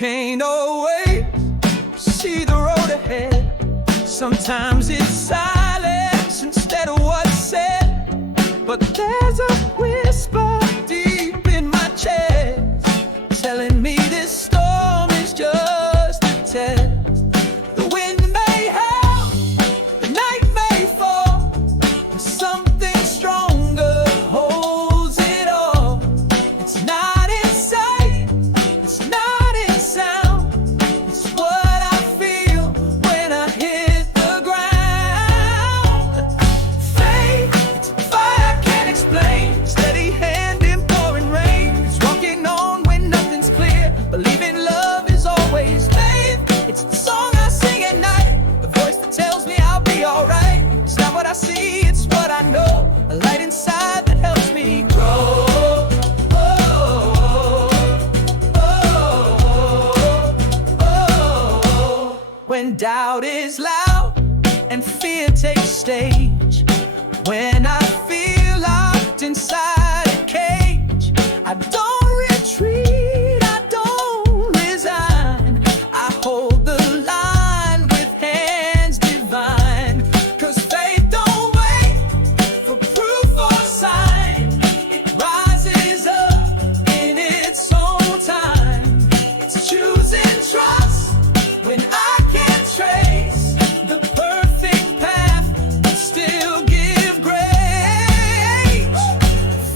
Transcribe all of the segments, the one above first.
Can't always see the road ahead. Sometimes it's silence instead of what's said. But there's a whisper deep in my chest telling me this storm is just a test. The wind may howl, the night may fall, but something stronger holds it all. It's not in sight, it's not in sound, it's what I feel when I hit the ground. Faith, it's a fire I can't explain, steady hand in pouring rain. It's walking on when nothing's clear, believing love is always faith. It's the song I sing at night, the voice that tells me I'll be alright. It's not what I see, it's what I know, a light inside that helps me grow. When doubt is loud and fear takes stage, when I feel locked inside a cage, I don't retreat, I don't resign. I hold the line with hands divine. 'Cause faith don't wait for proof or sign. It rises up in its own time. It's choosing trust when I can't trace the perfect path, but still give grace.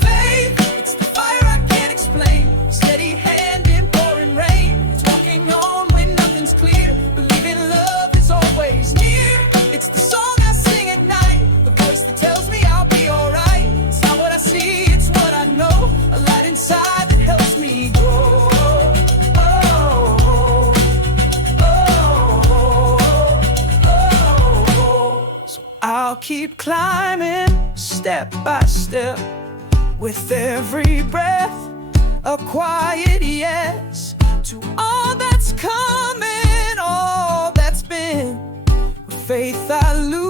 Faith, it's the fire I can't explain, steady hand in pouring rain. It's walking on when nothing's clear, believing love is always near. It's the song I sing at night, the voice that tells me I'll be alright. It's not what I see, it's what I know, a light inside that helps me grow. So I'll keep climbing step by step, with every breath a quiet yes to all that's coming, all that's been. With faith I lose